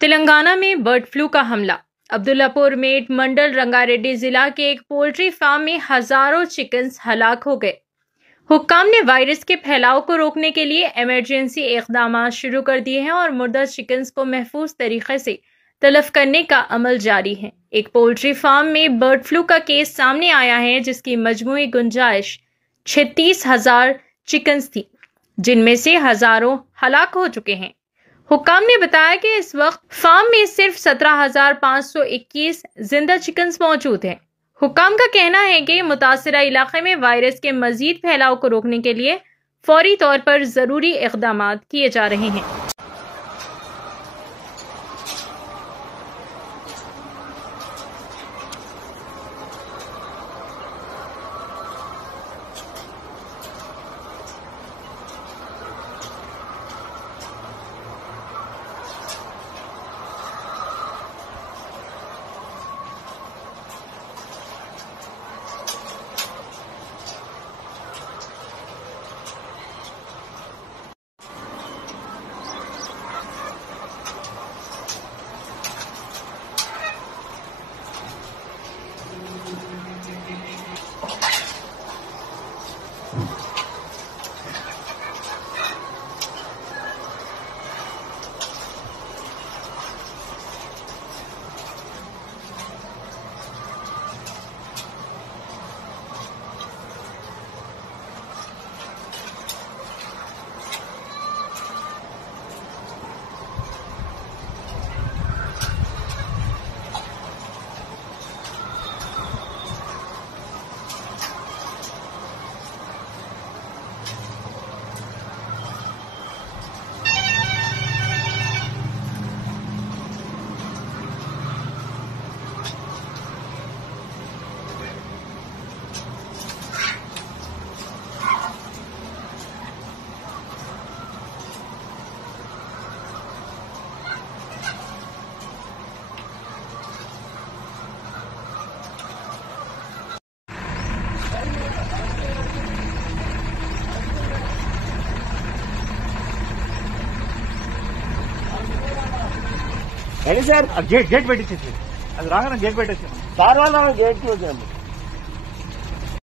تلنگانہ میں برڈ فلو کا حملہ۔ عبداللہ میٹ منڈل رنگاریڈی ضلع کے ایک پولٹری فارم میں ہزاروں چکنز ہلاک ہو گئے۔ حکام نے وائرس کے پھیلاؤ کو روکنے کے لیے ایمرجنسی اقدامات شروع کر دیے ہیں اور مردہ چکنز کو محفوظ طریقے سے تلف کرنے کا عمل جاری ہے۔ ایک پولٹری فارم میں برڈ فلو کا کیس سامنے آیا ہے جس کی مجموعی گنجائش 36,000 چکنز تھی، جن میں سے ہزاروں ہلاک ہو چکے ہیں۔ حکام نے بتایا کہ اس وقت فارم میں صرف 17,521 زندہ چکنز موجود ہیں۔ حکام کا کہنا ہے کہ متاثرہ علاقے میں وائرس کے مزید پھیلاؤ کو روکنے کے لیے فوری طور پر ضروری اقدامات کیے جا رہے ہیں۔ Sir gate పెట్టించేసి అది రాగానే గేట్ పెట్టేసాను సార్ వాళ్ళ గేట్ వచ్చాను